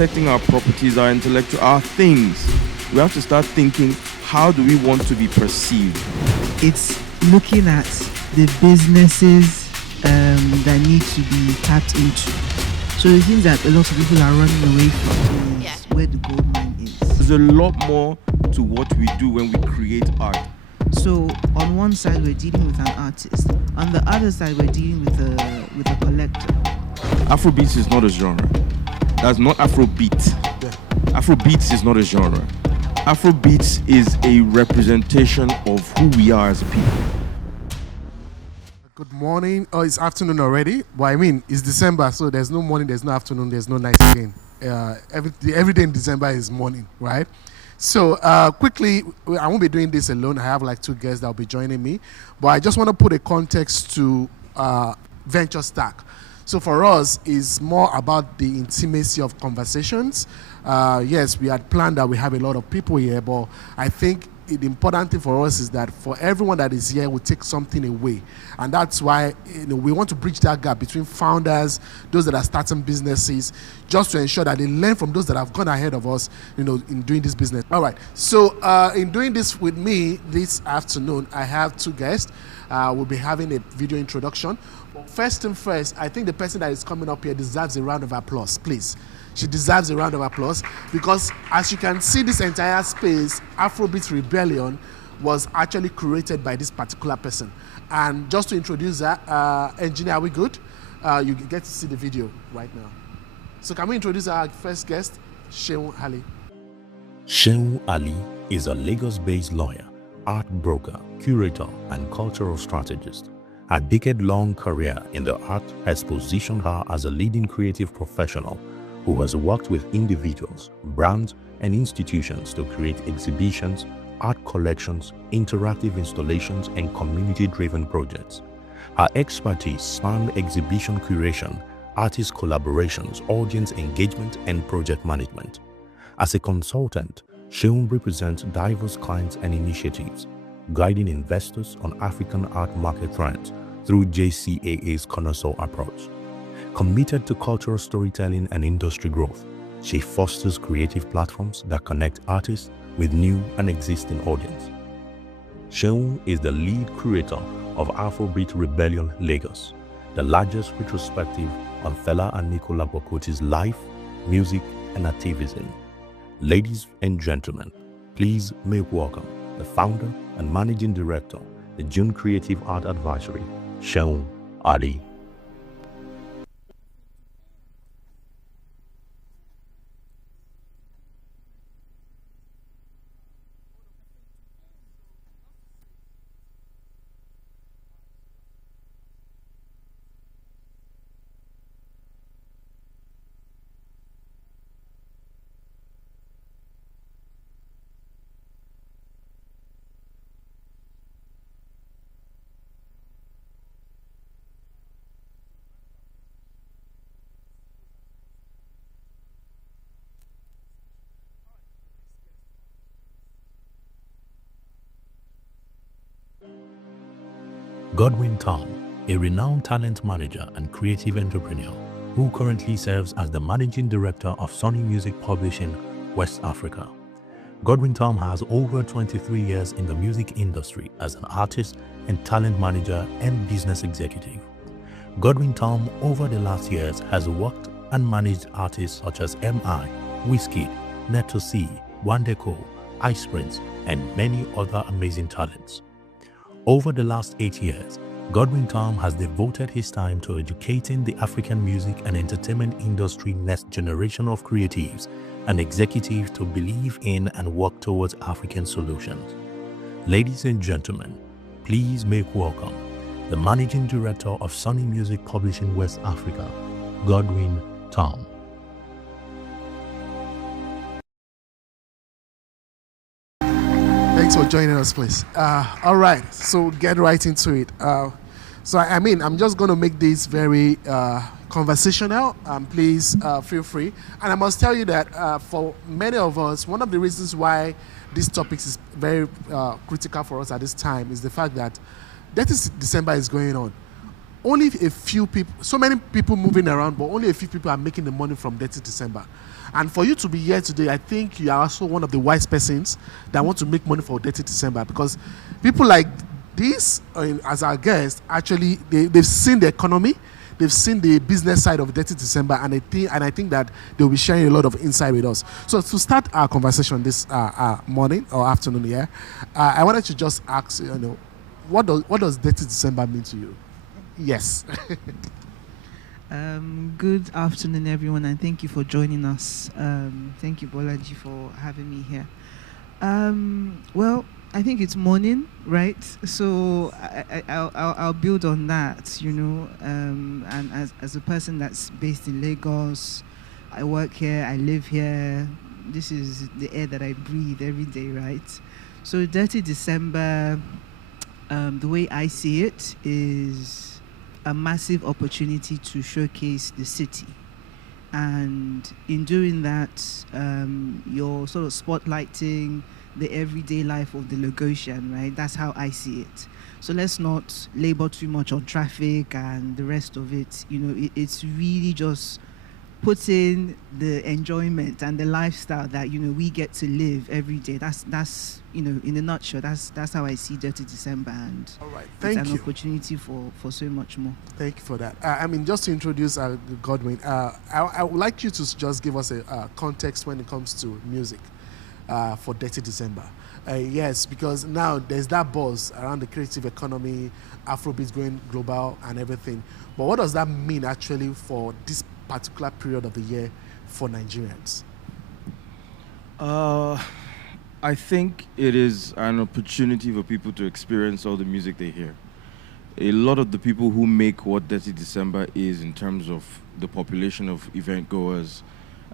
protecting our properties, our intellectual, our things, we have to start thinking, how do we want to be perceived? It's looking at the businesses that need to be tapped into. So the things that a lot of people are running away from is where the gold mine is. There's a lot more to what we do when we create art. So on one side we're dealing with an artist, on the other side we're dealing with a collector. Afrobeats is not a genre. That's not Afrobeat. Afrobeats is not a genre. Afrobeats is a representation of who we are as a people. Good morning. Oh, it's afternoon already. But I mean, it's December, so there's no morning, there's no afternoon, there's no night again. Every day in December is morning, right? So quickly, I won't be doing this alone. I have like two guests that will be joining me. But I just want to put a context to Venture Stack. So for us, it's more about the intimacy of conversations. Yes, we had planned that we have a lot of people here, but I think the important thing for us is that for everyone that is here, we take something away. And that's why we want to bridge that gap between founders, those that are starting businesses, just to ensure that they learn from those that have gone ahead of us, in doing this business. All right, so in doing this with me this afternoon, I have two guests. We'll be having a video introduction. First and first, I think the person that is coming up here deserves a round of applause, please. She deserves a round of applause because as you can see, this entire space, Afrobeat Rebellion, was actually curated by this particular person. And just to introduce her, engineer, are we good? You get to see the video right now. So can we introduce our first guest, Seun Alli? Seun Alli is a Lagos-based lawyer, art broker, curator, and cultural strategist. Her decade-long career in the art has positioned her as a leading creative professional who has worked with individuals, brands, and institutions to create exhibitions, art collections, interactive installations, and community-driven projects. Her expertise spanned exhibition curation, artist collaborations, audience engagement, and project management. As a consultant, Seun represents diverse clients and initiatives, guiding investors on African art market trends through JCAA's Connoisseur approach. Committed to cultural storytelling and industry growth, she fosters creative platforms that connect artists with new and existing audience. Seun is the lead curator of Afrobeat Rebellion Lagos, the largest retrospective on Fela and Nicola Bokoti's life, music, and activism. Ladies and gentlemen, please make welcome the founder and managing director, the June Creative Art Advisory, Seun Alli. Godwin, a renowned talent manager and creative entrepreneur who currently serves as the managing director of Sony Music Publishing, West Africa. Godwin has over 23 years in the music industry as an artist and talent manager and business executive. Godwin over the last years has worked and managed artists such as M.I., Wizkid, Neto C, Wandeko, Ice Prince, and many other amazing talents. Over the last 8 years, Godwin has devoted his time to educating the African music and entertainment industry next generation of creatives and executives to believe in and work towards African solutions. Ladies and gentlemen, please make welcome the Managing Director of Sony Music Publishing West Africa, Godwin Tom. Thanks for joining us, please. All right, so get right into it. I'm just going to make this very conversational. Please feel free. And I must tell you that for many of us, one of the reasons why this topic is very critical for us at this time is the fact that Detty December is going on. Only a few people, so many people moving around, but only a few people are making the money from Detty December. And for you to be here today, I think you are also one of the wise persons that want to make money for Detty December, because people like this, as our guests, actually, they've seen the economy, they've seen the business side of Detty December, and I think that they'll be sharing a lot of insight with us. So to start our conversation this morning or afternoon here, I wanted to just ask, what does Detty December mean to you? Yes. Good afternoon, everyone, and thank you for joining us. Thank you, Bolaji, for having me here. Well, I think it's morning, right? So I'll build on that, and as a person that's based in Lagos, I work here, I live here. This is the air that I breathe every day, right? So Detty December, the way I see it, is a massive opportunity to showcase the city. And in doing that, you're sort of spotlighting the everyday life of the Lagosian, right? That's how I see it. So let's not labor too much on traffic and the rest of it. It's really just putting the enjoyment and the lifestyle that we get to live every day. That's in a nutshell. That's how I see Detty December, and All right, it's an opportunity for so much more. Thank you for that. Just to introduce Godwin, I would like you to just give us a context when it comes to music for Detty December. Yes, because now there's that buzz around the creative economy, Afrobeat going global and everything. But what does that mean actually for this particular period of the year for Nigerians? I think it is an opportunity for people to experience all the music they hear. A lot of the people who make what Detty December is, in terms of the population of event goers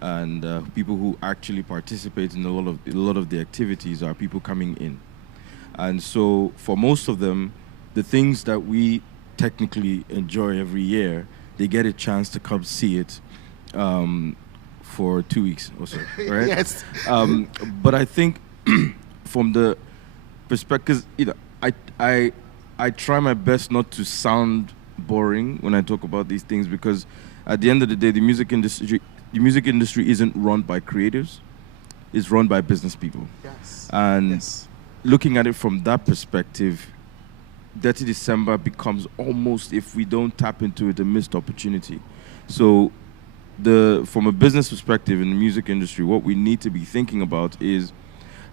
and people who actually participate in a lot of the activities, are people coming in. And so for most of them, the things that we technically enjoy every year, they get a chance to come see it for 2 weeks or so, right? Yes. But I think from the perspective, I try my best not to sound boring when I talk about these things, because at the end of the day, the music industry isn't run by creatives, it's run by business people. Yes. And looking at it from that perspective, Detty December becomes almost, if we don't tap into it, a missed opportunity. So from a business perspective in the music industry, what we need to be thinking about is,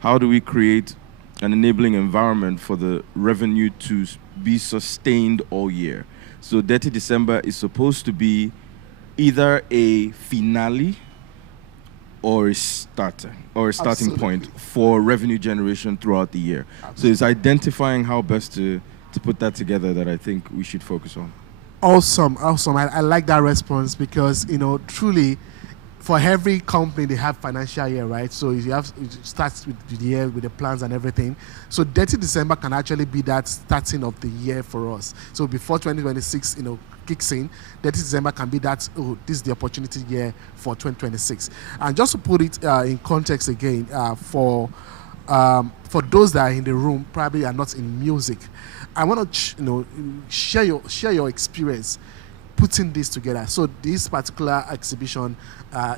how do we create an enabling environment for the revenue to be sustained all year? So Detty December is supposed to be either a finale or a starting Absolutely. point for revenue generation throughout the year. Absolutely. So it's identifying how best to put that together that I think we should focus on. Awesome. I like that response, because truly, for every company they have financial year, right? So it starts with the year with the plans and everything. So Detty December can actually be that starting of the year for us. So before 2026, kicks in, Detty December can be that, this is the opportunity year for 2026. And just to put it in context again, for those that are in the room, probably are not in music, I want to share your experience putting this together. So this particular exhibition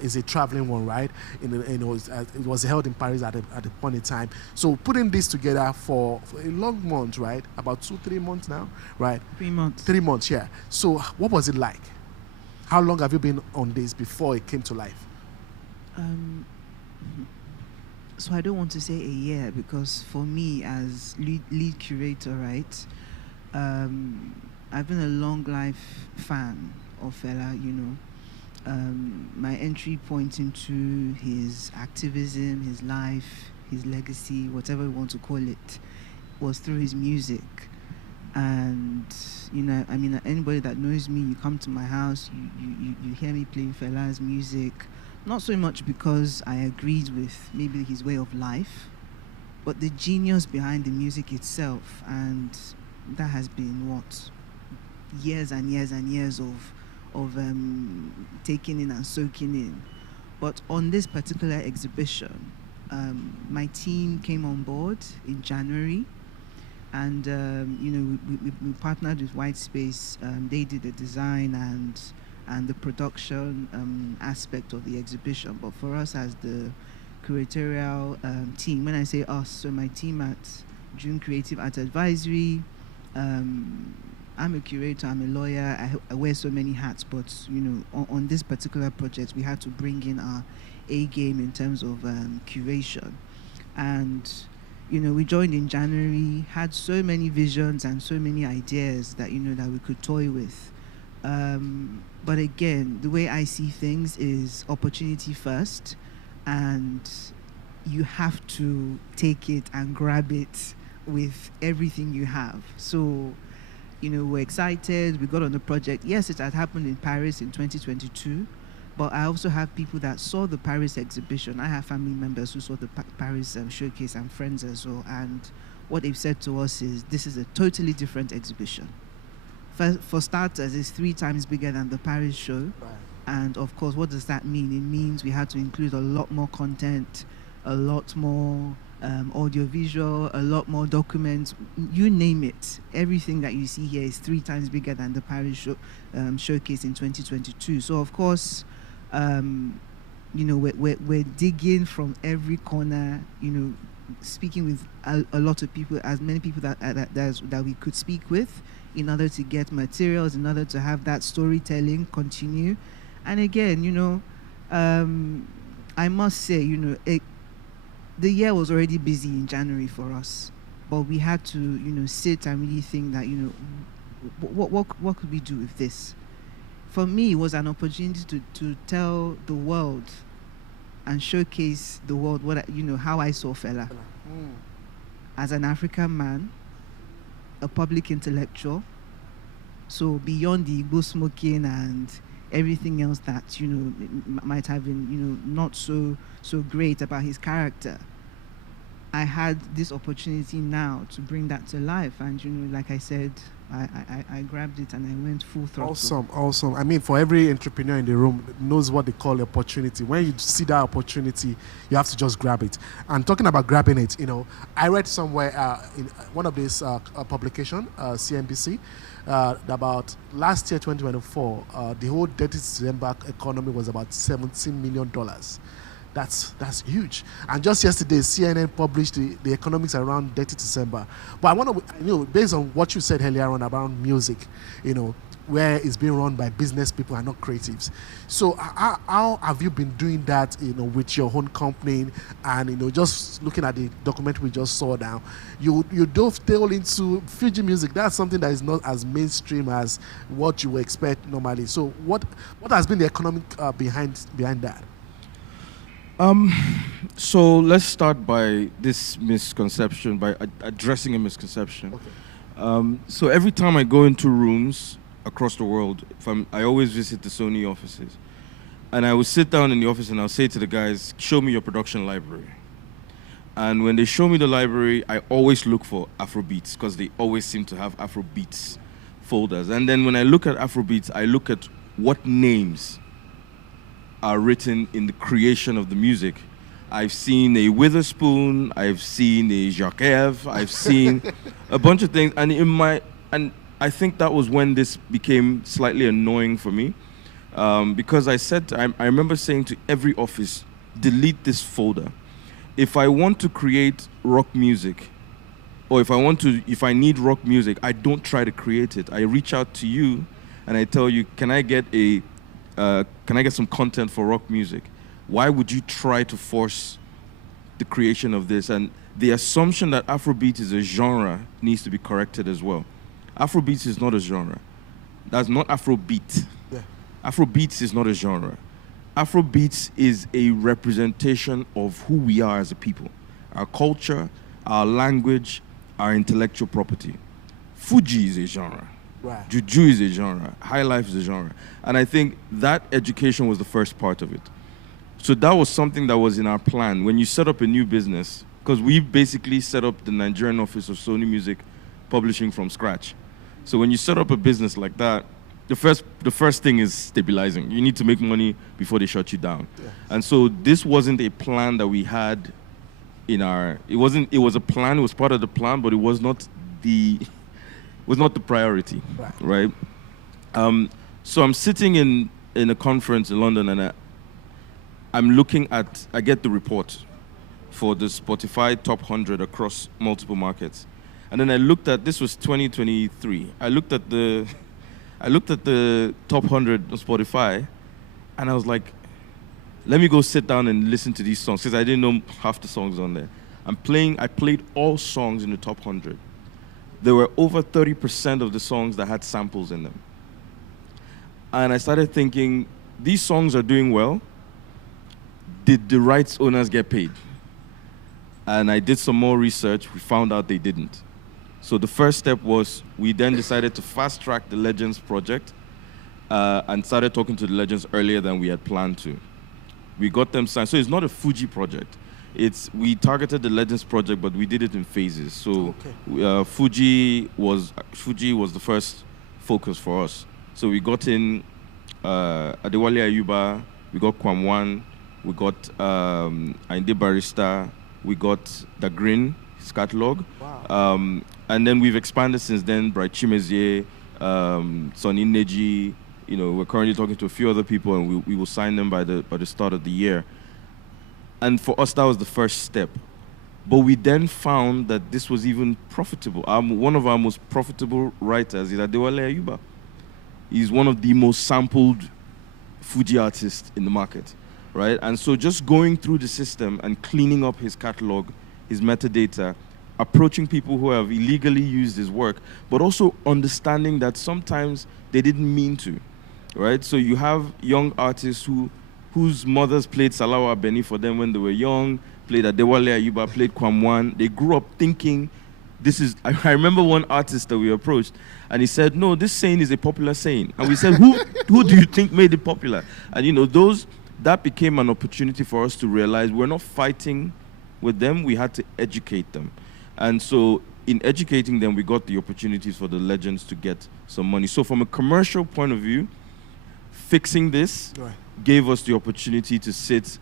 is a traveling one, right? It was held in Paris at a point in time. So putting this together for a long month, right? About 2-3 months now, right? 3 months. 3 months, yeah. So what was it like? How long have you been on this before it came to life? So I don't want to say a year, because for me as lead curator, right, I've been a long life fan of Fela, my entry point into his activism, his life, his legacy, whatever you want to call it, was through his music. And anybody that knows me, you come to my house, you hear me playing Fela's music, not so much because I agreed with maybe his way of life, but the genius behind the music itself. And that has been years and years and years of taking in and soaking in. But on this particular exhibition, my team came on board in January, and we partnered with White Space. They did the design, and and the production aspect of the exhibition. But for us as the curatorial team, when I say us, so my team at June Creative Art Advisory, I'm a curator, I'm a lawyer, I wear so many hats, but you know, on this particular project, we had to bring in our A game in terms of curation. And you know, we joined in January, had so many visions and so many ideas that, you know, that we could toy with. But again, the way I see things is opportunity first, and you have to take it and grab it with everything you have. So, you know, we're excited, we got on the project. Yes, it had happened in Paris in 2022, but I also have people that saw the Paris exhibition. I have family members who saw the Paris showcase and friends as well. And what they've said to us is, this is a totally different exhibition. For starters, it's 3 times bigger than the Paris show. Right. And of course, what does that mean? It means we had to include a lot more content, a lot more audiovisual, a lot more documents, you name it. Everything that you see here is 3 times bigger than the Paris showcase in 2022. So of course, you know, we're digging from every corner, you know, speaking with a lot of people, as many people that we could speak with, in order to get materials, in order to have that storytelling continue. And again, you know, I must say, you know, the year was already busy in January for us, but we had to, you know, sit and really think that, you know, what could we do with this? For me, it was an opportunity to tell the world and showcase the world what you know, how I saw Fela as an African man, a public intellectual. So beyond the Igbo smoking and everything else that, you know, might have been, you know, not so great about his character, I had this opportunity now to bring that to life. And, you know, like I said, I grabbed it and I went full throttle. Awesome. I mean, for every entrepreneur in the room knows what they call opportunity. When you see that opportunity, you have to just grab it. And talking about grabbing it, you know, I read somewhere in one of these publication, CNBC, about last year, 2024, the whole Detty December economy was about $17 million. That's huge. And just yesterday, CNN published the economics around Detty December. But I want to, you know, based on what you said earlier on around music, you know, where it's being run by business people and not creatives. So how have you been doing that, you know, with your own company? And, you know, just looking at the documentary we just saw now, you dovetail into Fiji music. That's something that is not as mainstream as what you would expect normally. So what has been the economic behind that? So let's start by this misconception, by addressing a misconception. Okay. So every time I go into rooms across the world, I always visit the Sony offices, and I will sit down in the office and I'll say to the guys, show me your production library. And when they show me the library, I always look for Afrobeats, because they always seem to have Afrobeats folders. And then when I look at Afrobeats, I look at what names are written in the creation of the music. I've seen a Witherspoon, I've seen a Jacques, I've seen a bunch of things, and I think that was when this became slightly annoying for me, because I remember saying to every office, delete this folder. If I want to create rock music, or if I need rock music, I don't try to create it. I reach out to you and I tell you, can I get some content for rock music? Why would you try to force the creation of this? And the assumption that Afrobeat is a genre needs to be corrected as well. Afrobeat is not a genre. That's not Afrobeat. Yeah. Afrobeats is not a genre. Afrobeats is a representation of who we are as a people, our culture, our language, our intellectual property. Fuji is a genre. Right. Juju is a genre. High life is a genre. And I think that education was the first part of it. So that was something that was in our plan. When you set up a new business, because we basically set up the Nigerian office of Sony Music Publishing from scratch. So when you set up a business like that, the first thing is stabilizing. You need to make money before they shut you down. Yeah. And so this wasn't a plan that we had it was a plan, it was part of the plan, but it was not the priority, right? So I'm sitting in in a conference in London, and I get the report for the Spotify top 100 across multiple markets. And then I looked at, this was 2023, I looked at the top 100 on Spotify, and I was like, let me go sit down and listen to these songs, because I didn't know half the songs on there. I played all songs in the top 100. There were over 30% of the songs that had samples in them. And I started thinking, these songs are doing well. Did the rights owners get paid? And I did some more research. We found out they didn't. So the first step was we then decided to fast track the Legends project and started talking to the Legends earlier than we had planned to. We got them signed. So it's not a Fuji project. We targeted the Legends project, but we did it in phases. So Fuji was the first focus for us. So we got in Adewale Ayuba, we got Kwamwan, we got Ainde Barrister, we got The Green, his catalog. Wow. And then we've expanded since then, Bright Chimezie, Sony Neji, we're currently talking to a few other people, and we will sign them by the start of the year. And for us, that was the first step. But we then found that this was even profitable. One of our most profitable writers is Adewale Ayuba. He's one of the most sampled Fuji artists in the market, right? And so just going through the system and cleaning up his catalog, his metadata, approaching people who have illegally used his work, but also understanding that sometimes they didn't mean to, right? So you have young artists whose mothers played Salawa Beni for them when they were young, played Adewale Ayuba, played Kwamwan. They grew up thinking I remember one artist that we approached, and he said, no, this saying is a popular saying. And we said, who do you think made it popular? And that became an opportunity for us to realize we're not fighting with them, we had to educate them. And so in educating them, we got the opportunities for the Legends to get some money. So from a commercial point of view, fixing this gave us the opportunity to sit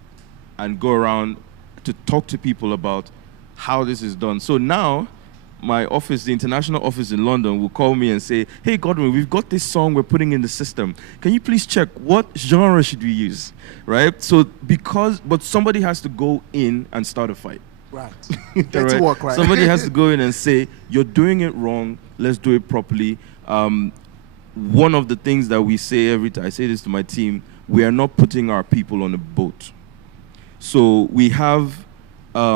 and go around to talk to people about how this is done. So now, my office, the international office in London, will call me and say, hey, Godwin, we've got this song we're putting in the system. Can you please check what genre should we use, right? So but somebody has to go in and start a fight. Right. Right? Work, right? Somebody has to go in and say, you're doing it wrong, let's do it properly. One of the things that we say every time, I say this to my team, we are not putting our people on a boat. So we have a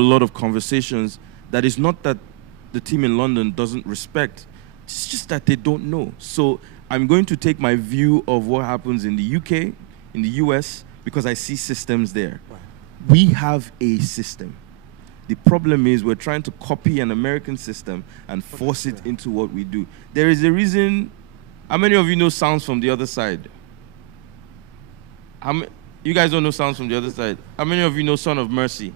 lot of conversations that is not that the team in London doesn't respect, it's just that they don't know. So I'm going to take my view of what happens in the UK, in the US, because I see systems there. Right. We have a system. The problem is we're trying to copy an American system and force it into what we do. There is a reason. How many of you know Sounds from the Other Side? You guys don't know Sounds from the Other Side. How many of you know Son of Mercy?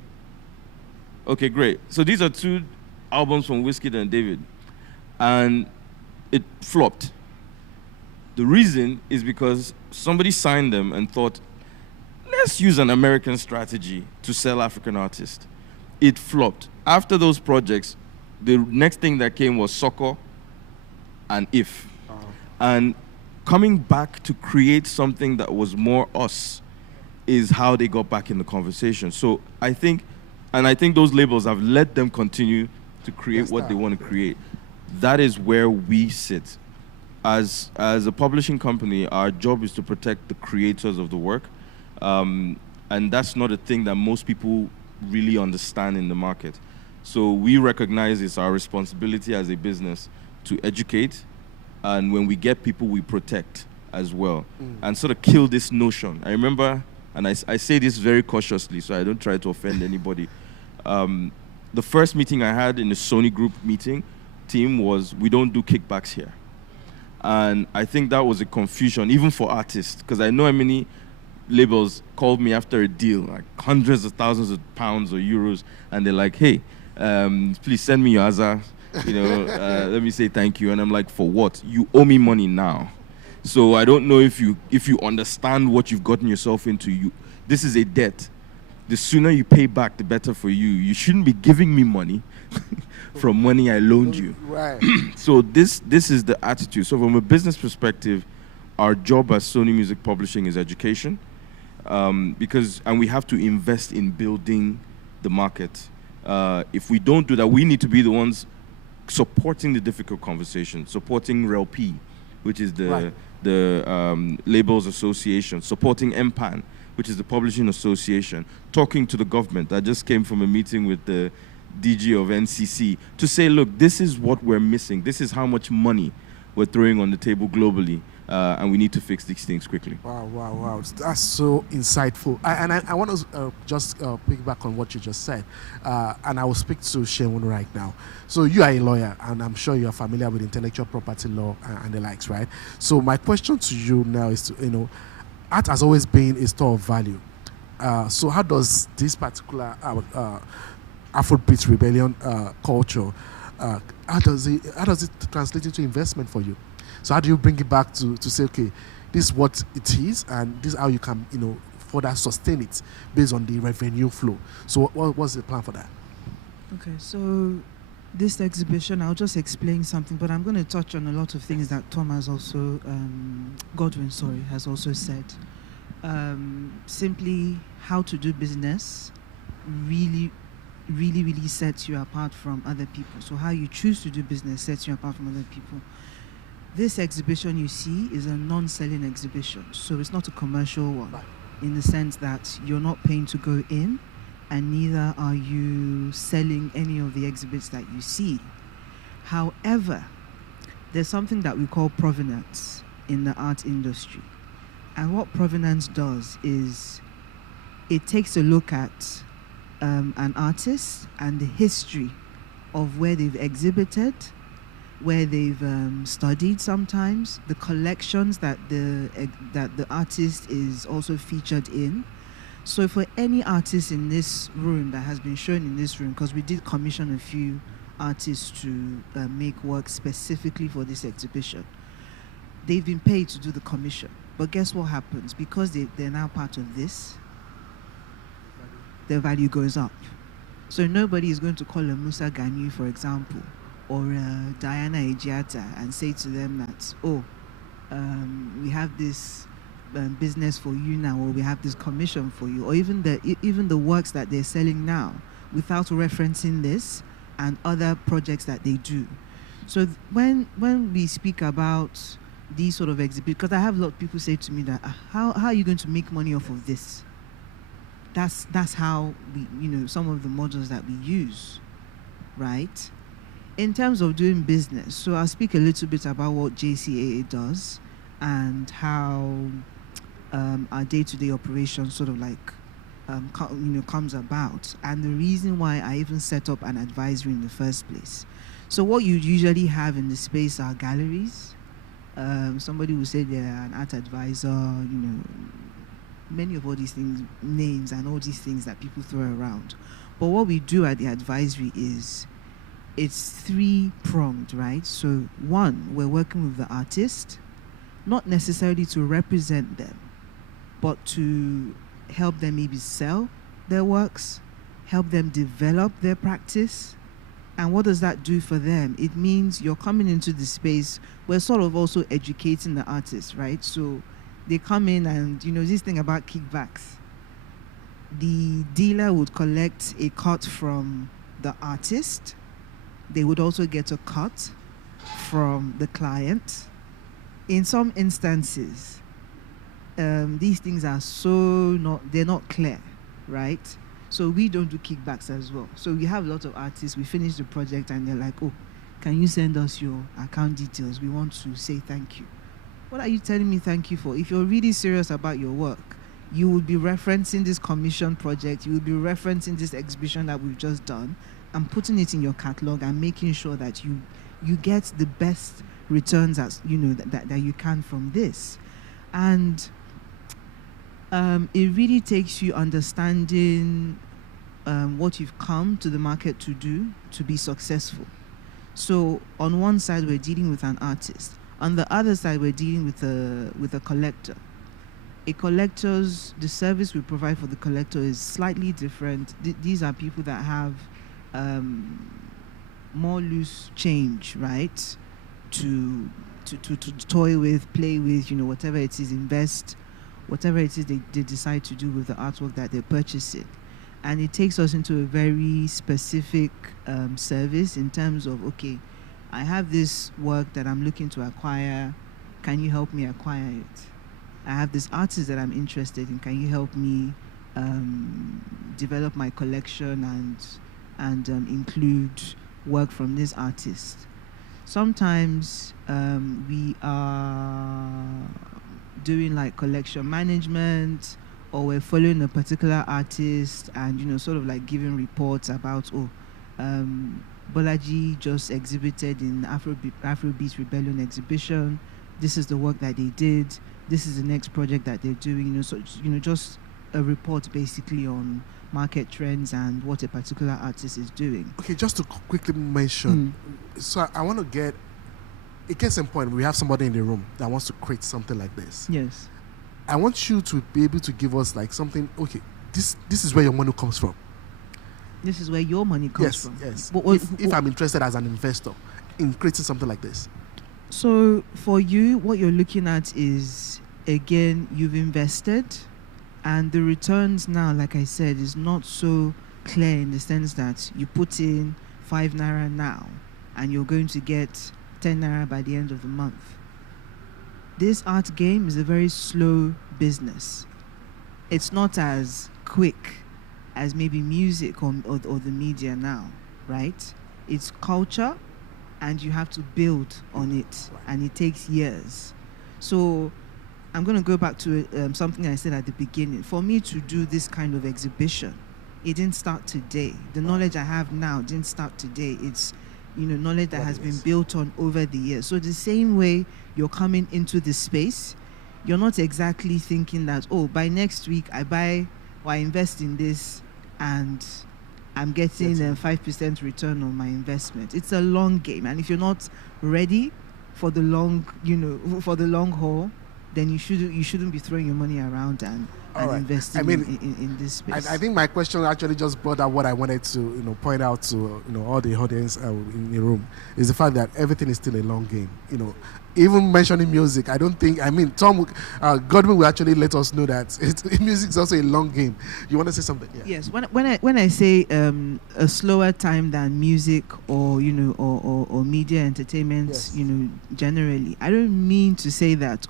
Okay, great. So these are two albums from Wizkid and David. And it flopped. The reason is because somebody signed them and thought, let's use an American strategy to sell African artists. It flopped. After those projects, the next thing that came was Soko and If. And coming back to create something that was more us is how they got back in the conversation. So I think those labels have let them continue to create what they want to create. That is where we sit. As a publishing company, our job is to protect the creators of the work. And that's not a thing that most people really understand in the market. So we recognize it's our responsibility as a business to educate, and when we get people, we protect as well, and sort of kill this notion. I remember, and I say this very cautiously, so I don't try to offend anybody. The first meeting I had in the Sony group team was, we don't do kickbacks here. And I think that was a confusion, even for artists, because I know how many labels called me after a deal, like hundreds of thousands of pounds or euros, and they're like, hey, please send me your Aza, let me say thank you. And I'm like, for what? You owe me money now. So I don't know if you understand what you've gotten yourself into. This is a debt. The sooner you pay back, the better for you. You shouldn't be giving me money from money I loaned you. Right. So this is the attitude. So from a business perspective, our job as Sony Music Publishing is education, and we have to invest in building the market. If we don't do that, we need to be the ones supporting the difficult conversation, supporting RELP, which is the Labels Association, supporting MPAN, which is the Publishing Association, talking to the government. I just came from a meeting with the DG of NCC to say, look, this is what we're missing. This is how much money we're throwing on the table globally, and we need to fix these things quickly. Wow. That's so insightful. I want to just piggyback on what you just said, and I will speak to Seun right now. So you are a lawyer, and I'm sure you're familiar with intellectual property law and the likes, right? So my question to you now is, art has always been a store of value. So how does this particular Afrobeat Rebellion culture, how does it translate into investment for you? So how do you bring it back to say, okay, this is what it is, and this is how you can, further sustain it based on the revenue flow. So what's the plan for that? Okay, so this exhibition, I'll just explain something, but I'm going to touch on a lot of things that Tom has also, Godwin, has also said. Simply how to do business really sets you apart from other people. So how you choose to do business sets you apart from other people. This exhibition you see is a non-selling exhibition, so it's not a commercial one, in the sense that you're not paying to go in, and neither are you selling any of the exhibits that you see. However, there's something that we call provenance in the art industry. And what provenance does is it takes a look at an artist and the history of where they've exhibited, where they've studied sometimes, the collections that the artist is also featured in. So for any artist in this room that has been shown in this room, because we did commission a few artists to make work specifically for this exhibition, they've been paid to do the commission. But guess what happens? Because they're now part of this, their value goes up. So nobody is going to call a Musa Ganyu, for example, or Diana Ejiata and say to them that, we have this business for you now, or we have this commission for you, or even the works that they're selling now, without referencing this and other projects that they do. So when we speak about these sort of exhibits, because I have a lot of people say to me that, how are you going to make money off of this? That's how we, some of the models that we use, right? In terms of doing business, so I'll speak a little bit about what JCAA does and how our day-to-day operation sort of like comes about, and the reason why I even set up an advisory in the first place. So what you usually have in the space are galleries. Somebody will say they're an art advisor, many of all these things, names and all these things that people throw around. But what we do at the advisory is, it's three-pronged, right? So one, we're working with the artist, not necessarily to represent them, but to help them maybe sell their works, help them develop their practice. And what does that do for them? It means you're coming into the space, we're sort of also educating the artist, right? So they come in and, this thing about kickbacks. The dealer would collect a cut from the artist. They would also get a cut from the client. In some instances, these things are they're not clear, right? So we don't do kickbacks as well. So we have a lot of artists, we finish the project and they're like, can you send us your account details? We want to say thank you. What are you telling me thank you for? If you're really serious about your work, you will be referencing this commission project, you will be referencing this exhibition that we've just done and putting it in your catalog and making sure that you get the best returns as that you can from this. And it really takes you understanding what you've come to the market to do to be successful. So on one side we're dealing with an artist, on the other side we're dealing with a collector. The service we provide for the collector is slightly different. These are people that have more loose change, right, to to toy with, play with, whatever it is, invest, whatever it is they decide to do with the artwork that they're purchasing. And it takes us into a very specific service in terms of, okay, I have this work that I'm looking to acquire. Can you help me acquire it? I have this artist that I'm interested in. Can you help me develop my collection and include work from this artist? Sometimes we are doing like collection management, or we're following a particular artist and sort of like giving reports about, Bolaji just exhibited in Afrobeat Rebellion Exhibition. This is the work that they did. This is the next project that they're doing. So just a report basically on market trends and what a particular artist is doing. Okay, just to quickly mention, so I want to get, it gets some point. We have somebody in the room that wants to create something like this. Yes. I want you to be able to give us like something. Okay, this is where your money comes from. This is where your money comes from. Yes. But if I'm interested as an investor in creating something like this. So for you, what you're looking at is, again, you've invested, and the returns now, like I said, is not so clear in the sense that you put in 5 naira now and you're going to get 10 naira by the end of the month. This art game is a very slow business. It's not as quick as maybe music or the media now, right? It's culture, and you have to build on it, and it takes years. So I'm going to go back to something I said at the beginning. For me to do this kind of exhibition, it didn't start today. The knowledge I have now didn't start today. It's knowledge that has been built on over the years. So the same way you're coming into this space, you're not exactly thinking that, by next week I buy or I invest in this and I'm getting a 5% return on my investment. It's a long game, and if you're not ready for the long, for the long haul, then you shouldn't be throwing your money around and investing in this space. I think my question actually just brought out what I wanted to point out to all the audience in the room, is the fact that everything is still a long game. Even mentioning music, I don't think, Tom Godwin will actually let us know that music is also a long game. You want to say something? Yeah. Yes. When I say a slower time than music or or media entertainment, yes, generally, I don't mean to say that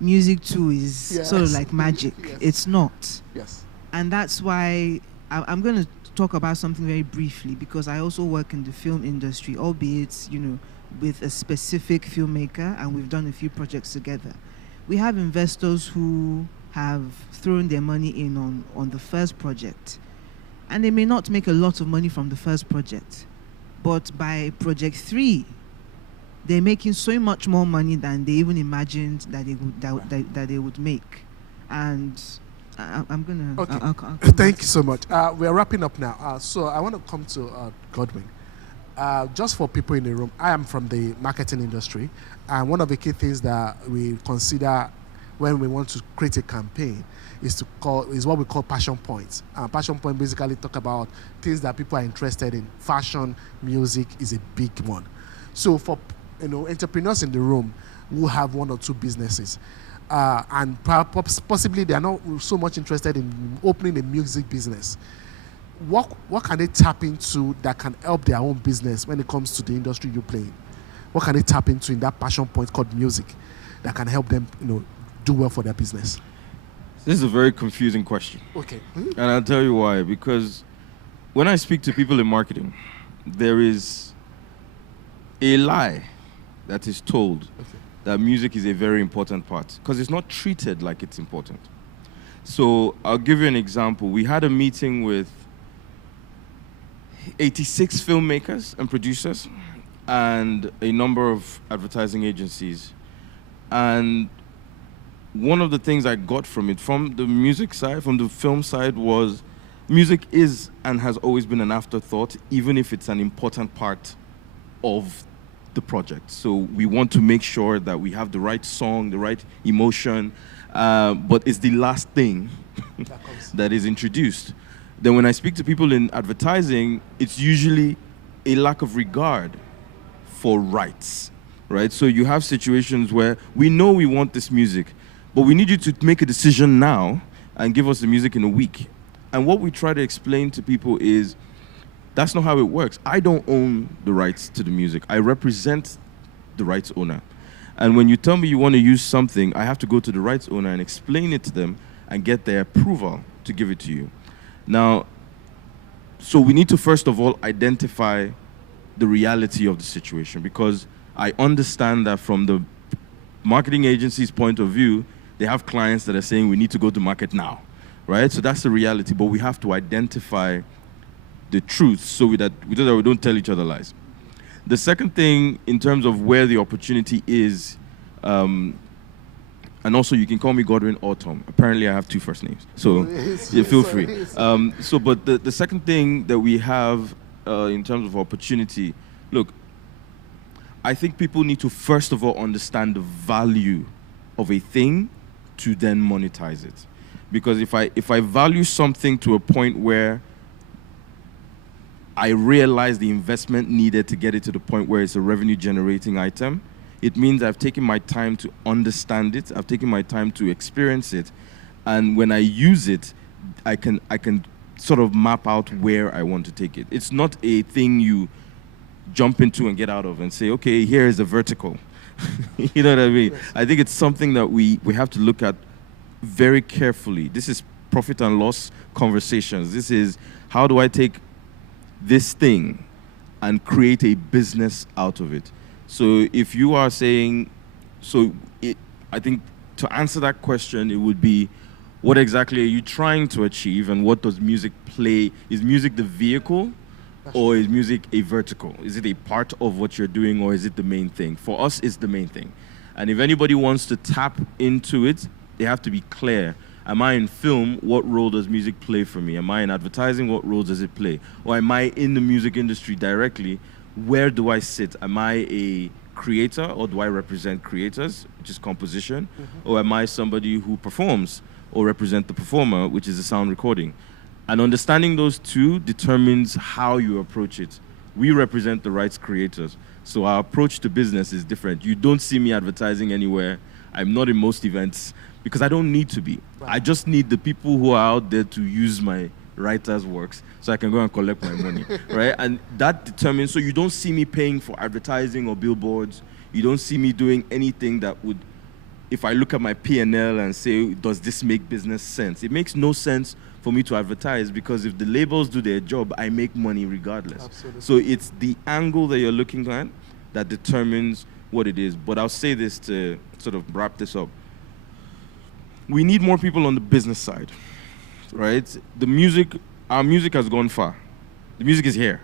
music too is sort of like magic. Yes. It's not. Yes. And that's why I'm going to talk about something very briefly, because I also work in the film industry, albeit, with a specific filmmaker, and we've done a few projects together. We have investors who have thrown their money in on the first project, and they may not make a lot of money from the first project, but by project 3, they're making so much more money than they even imagined that they would make. And I'm gonna. Okay. I'll Thank you so much. We are wrapping up now. So I want to come to Godwin. Just for people in the room, I am from the marketing industry, and one of the key things that we consider when we want to create a campaign is what we call passion points. Passion point basically talk about things that people are interested in. Fashion, music is a big one. So for entrepreneurs in the room who have 1 or 2 businesses, and possibly they are not so much interested in opening a music business, what can they tap into that can help their own business when it comes to the industry you play in? What can they tap into in that passion point called music that can help them do well for their business? This is a very confusing question. Okay. And I'll tell you why. Because when I speak to people in marketing, there is a lie that is told that music is a very important part, because it's not treated like it's important. So I'll give you an example. We had a meeting with 86 filmmakers and producers and a number of advertising agencies. And one of the things I got from it, from the music side, from the film side, was music is and has always been an afterthought, even if it's an important part of the project. So we want to make sure that we have the right song, the right emotion, but it's the last thing that is introduced. Then when I speak to people in advertising, it's usually a lack of regard for rights. right? So you have situations where we know we want this music, but we need you to make a decision now and give us the music in a week. And what we try to explain to people is that's not how it works. I don't own the rights to the music. I represent the rights owner. And when you tell me you want to use something, I have to go to the rights owner and explain it to them and get their approval to give it to you. Now, so we need to first of all identify the reality of the situation, because I understand that from the marketing agency's point of view, they have clients that are saying we need to go to market now, right? So that's the reality, but we have to identify the truth so that we don't tell each other lies. The second thing, in terms of where the opportunity is, and also you can call me Godwin or Tom. Apparently I have two first names, so yeah, feel free. But the second thing that we have in terms of opportunity, look, I think people need to first of all understand the value of a thing to then monetize it. Because if I value something to a point where I realize the investment needed to get it to the point where it's a revenue generating item, it means I've taken my time to understand it, I've taken my time to experience it, and when I use it, I can sort of map out where I want to take it. It's not a thing you jump into and get out of and say, okay, here is a vertical. You know what I mean? Yes. I think it's something that we have to look at very carefully. This is profit and loss conversations. This is, how do I take this thing and create a business out of it? So if you are saying, I think to answer that question, it would be, what exactly are you trying to achieve, and what does music play? Is music the vehicle, or is music a vertical? Is it a part of what you're doing, or is it the main thing? For us, it's the main thing. And if anybody wants to tap into it, they have to be clear. Am I in film? What role does music play for me? Am I in advertising? What role does it play? Or am I in the music industry directly? Where do I sit? Am I a creator, or do I represent creators, which is composition? Mm-hmm. Or am I somebody who performs, or represent the performer, which is the sound recording? And understanding those two determines how you approach it. We represent the rights creators, so our approach to business is different. You don't see me advertising anywhere. I'm not in most events, because I don't need to be. Right. I just need the people who are out there to use my writers' works so I can go and collect my money, right? And that determines, so you don't see me paying for advertising or billboards. You don't see me doing anything that would, if I look at my P&L and say, does this make business sense? It makes no sense for me to advertise, because if the labels do their job, I make money regardless. Absolutely. So it's the angle that you're looking at that determines what it is. But I'll say this to sort of wrap this up. We need more people on the business side, right? Our music has gone far. The music is here.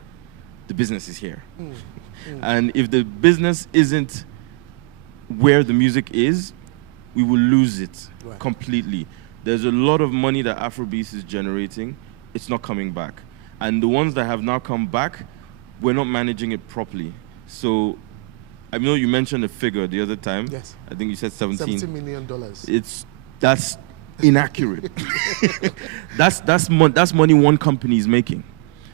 The business is here. And if the business isn't where the music is, we will lose it completely. There's a lot of money that Afrobeat is generating. It's not coming back. And the ones that have now come back, we're not managing it properly. So I know you mentioned a figure the other time. Yes. I think you said $17 million. That's inaccurate. that's money one company is making,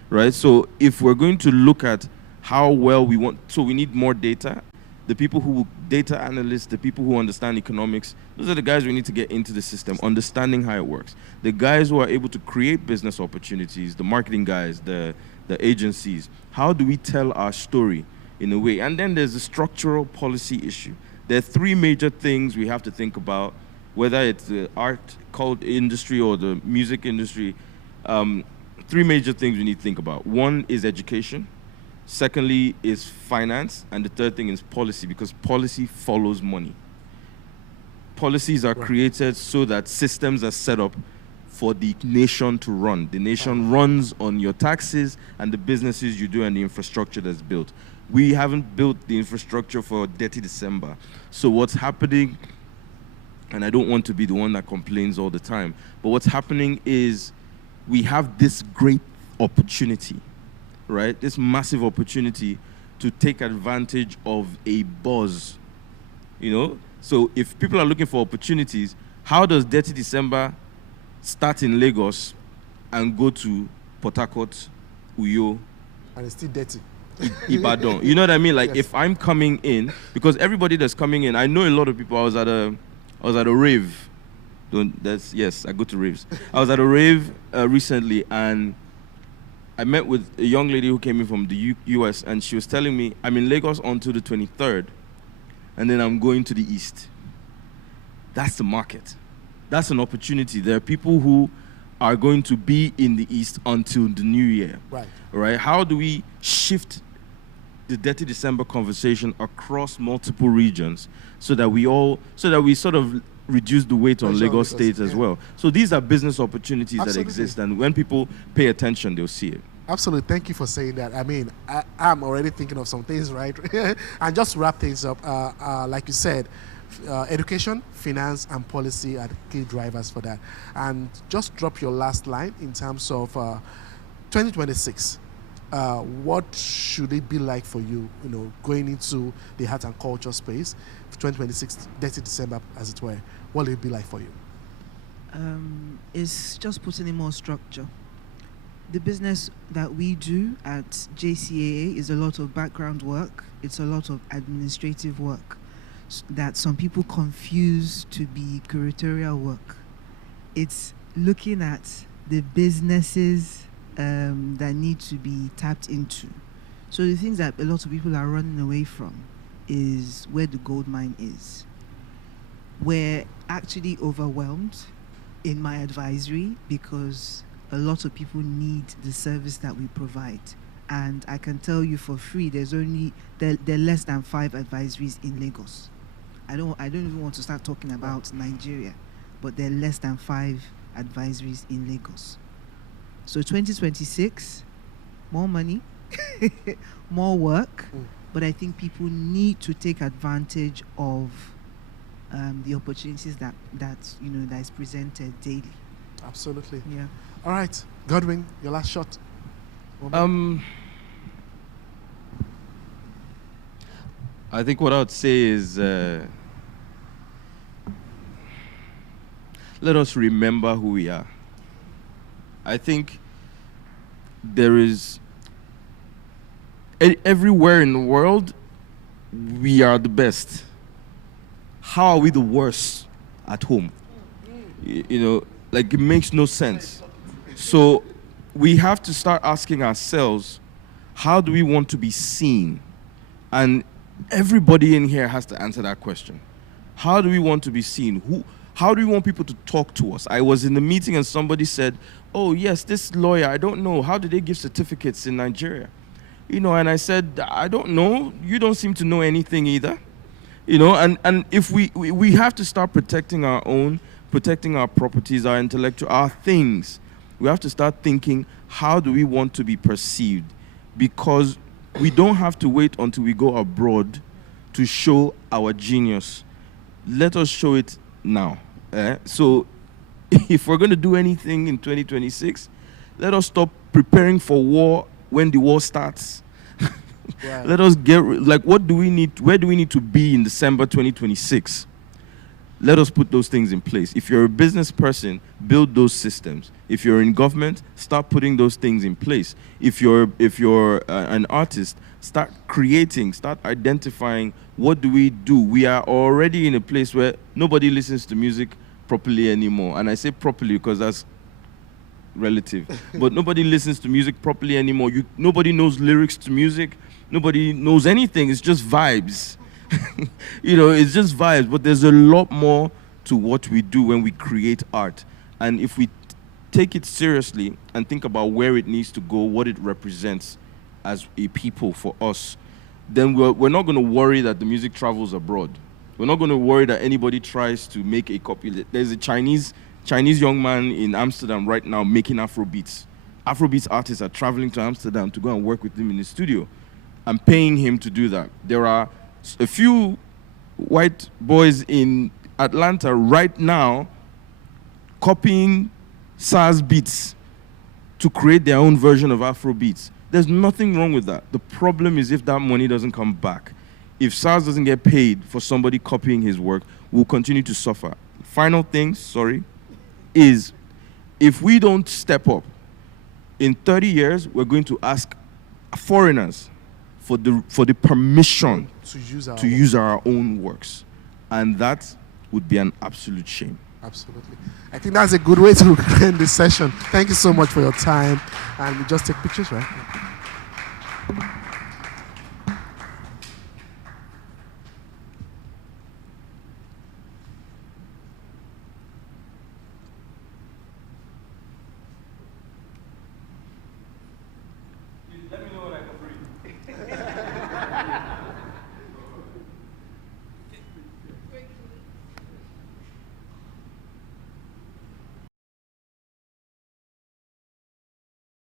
right? So if we're going to look at how well we want, so we need more data. The people who, data analysts, the people who understand economics, those are the guys we need to get into the system, understanding how it works. The guys who are able to create business opportunities, the marketing guys, the agencies. How do we tell our story in a way? And then there's the structural policy issue. There are three major things we have to think about, whether it's the art, cult industry, or the music industry. Three major things we need to think about. One is education. Secondly is finance. And the third thing is policy, because policy follows money. Policies are created so that systems are set up for the nation to run. The nation runs on your taxes and the businesses you do and the infrastructure that's built. We haven't built the infrastructure for Detty December. So what's happening, and I don't want to be the one that complains all the time, but what's happening is we have this great opportunity, right? This massive opportunity to take advantage of a buzz, you know? So if people are looking for opportunities, how does Detty December start in Lagos and go to Port Harcourt, Uyo? And it's still dirty. Ibadan. You know what I mean? Like Yes. if I'm coming in, because everybody that's coming in, I know a lot of people. I was at a rave. Yes, I go to raves. I was at a rave recently, and I met with a young lady who came in from the US, and she was telling me, I'm in Lagos until the 23rd, and then I'm going to the East. That's the market. That's an opportunity. There are people who are going to be in the East until the new year. Right. Right? How do we shift the Detty December conversation across multiple regions so that we sort of reduce the weight on Pressure on Lagos Lagos, State as yeah. well. So these are business opportunities that Absolutely. exist, and when people pay attention, they'll see it. Absolutely. Thank you for saying that. I mean, I'm already thinking of some things, right? And just to wrap things up, like you said, education, finance, and policy are the key drivers for that. And just drop your last line in terms of 2026. What should it be like for you, going into the art and culture space, 2026, Detty December, as it were? What will it be like for you? It's just putting in more structure. The business that we do at JCAA is a lot of background work. It's a lot of administrative work that some people confuse to be curatorial work. It's looking at the businesses that need to be tapped into. So the things that a lot of people are running away from is where the gold mine is. We're actually overwhelmed in my advisory because a lot of people need the service that we provide. And I can tell you for free, there are less than 5 advisories in Lagos. I don't even want to start talking about Nigeria, but there are less than 5 advisories in Lagos. So 2026, more money, more work, but I think people need to take advantage of the opportunities that is presented daily. Absolutely. Yeah. All right, Godwin, your last shot. I think what I would say is let us remember who we are. I think there is everywhere in the world we are the best. How are we the worst at home? Like it makes no sense. So we have to start asking ourselves, how do we want to be seen? And everybody in here has to answer that question. How do we want to be seen? How do we want people to talk to us? I was in the meeting and somebody said, oh yes, this lawyer, I don't know, how do they give certificates in Nigeria? And I said, I don't know. You don't seem to know anything either. And if we have to start protecting our own, protecting our properties, our intellectual, our things. We have to start thinking, how do we want to be perceived? Because we don't have to wait until we go abroad to show our genius. Let us show it now. So if we're going to do anything in 2026, let us stop preparing for war when the war starts. Right. Let us what do we need? Where do we need to be in December 2026? Let us put those things in place. If you're a business person, build those systems. If you're in government, start putting those things in place. If you're an artist, start creating, start identifying what do we do. We are already in a place where nobody listens to music properly anymore. And I say properly because that's relative. But nobody listens to music properly anymore. Nobody knows lyrics to music. Nobody knows anything. It's just vibes. It's just vibes, but there's a lot more to what we do when we create art. And if we take it seriously and think about where it needs to go, what it represents as a people for us, then we're not going to worry that the music travels abroad. We're not going to worry that anybody tries to make a copy. There's a Chinese young man in Amsterdam right now making Afrobeats. Afrobeats artists are traveling to Amsterdam to go and work with him in the studio. I'm paying him to do that. There are a few white boys in Atlanta right now copying SARS beats to create their own version of Afro beats. There's nothing wrong with that. The problem is if that money doesn't come back. If SARS doesn't get paid for somebody copying his work, we'll continue to suffer. Final thing, is if we don't step up, in 30 years, we're going to ask foreigners for the permission to use our own works, and that would be an absolute shame. Absolutely. I think that's a good way to end this session. Thank you so much for your time, and we just take pictures, right?